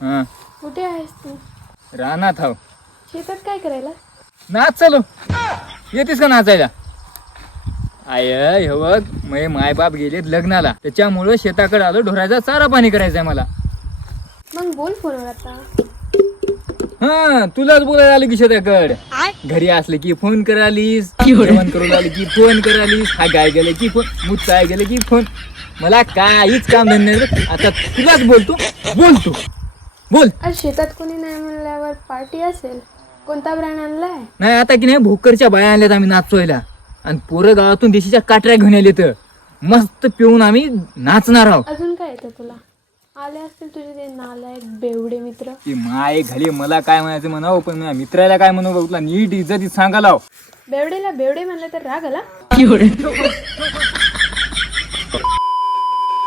हा कुठे आहेस तू? रानात हाव. शेतात काय करायला? नाच चालू. येतेस का नाचायला? आय हे बघ माझे मायबाप गेलेत लग्नाला, त्याच्यामुळं शेताकडे आलो. ढोराचा चारा पाणी करायचंय मला. मग बोल फोनवर आता. हा तुलाच बोलायला आलं की शेताकड. घरी असले की फोन करालीस, जेवण करून आले की फोन करालीस, हा गाय गेले की फोन, मुताय गेले की फोन. मला काहीच काम धंदे नाही. आता तुलाच बोलतो. बोल. आज शेतात कोणी नाही म्हणल्यावर पार्टी असेल. कोणता ब्रँड आणलाय? नाही आता की नाही भोकरच्या बाया आणल्यात आम्ही नाचवायला, आणि पोरं गावातून देशीच्या काटऱ्या घेऊन आले तर मस्त पिऊन आम्ही नाचणार आहोत. अजून काय येतं तुला? आले असतील तुझे ते नालायक बेवडे मित्र. की माय घाली मला काय म्हणायचं म्हणावं, पण माझ्या मित्राला काय म्हणू बघ, नीट इज्जतीत सांगायला. बेवडेला बेवडे म्हणलं तर राग आला.